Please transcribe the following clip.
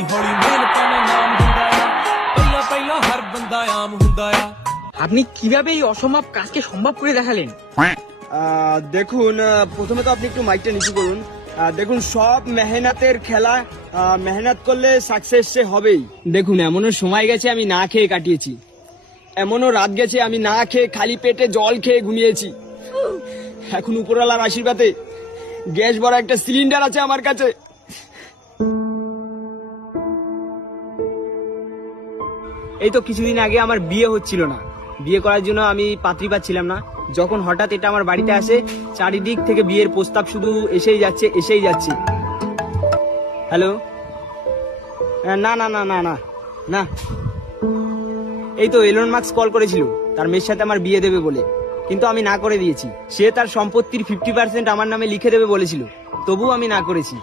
हौली हौली मेहनतां दा नाम हुंदा आ पहला पहला हर बंदा आम हुंदा आ। আপনি কিভাবে এই অসম্ভব কাজকে সম্ভব করে দেখালেন? দেখুন, প্রথমে তো আপনি একটু মাইকটা নিচু করুন। দেখুন, সব মেহনতের খেলা, মেহনত করলে সাকসেস সে হবেই। দেখুন, এমনও সময় গেছে আমি না খেয়ে কাটিয়েছি, এমনও রাত গেছে আমি না খেয়ে খালি পেটে জল খেয়ে ঘুমিয়েছি। এখন উপরওয়ালার আশীর্বাদে গ্যাস ভরা একটা সিলিন্ডার আছে আমার কাছে। এই তো কিছুদিন আগে আমার বিয়ে হচ্ছিল না, বিয়ে করার জন্য আমি পাত্রী পাচ্ছিলাম না। যখন হঠাৎ এটা আমার বাড়িতে আসে, চারিদিক থেকে বিয়ের প্রস্তাব শুধু এসেই যাচ্ছে। হ্যালো, না না না না না না, এই তো এলন মাস্ক কল করেছিল তার মেয়ের সাথে আমার বিয়ে দেবে বলে, কিন্তু আমি না করে দিয়েছি। সে তার সম্পত্তির 50% আমার নামে লিখে দেবে বলেছিল, তবুও আমি না করেছি।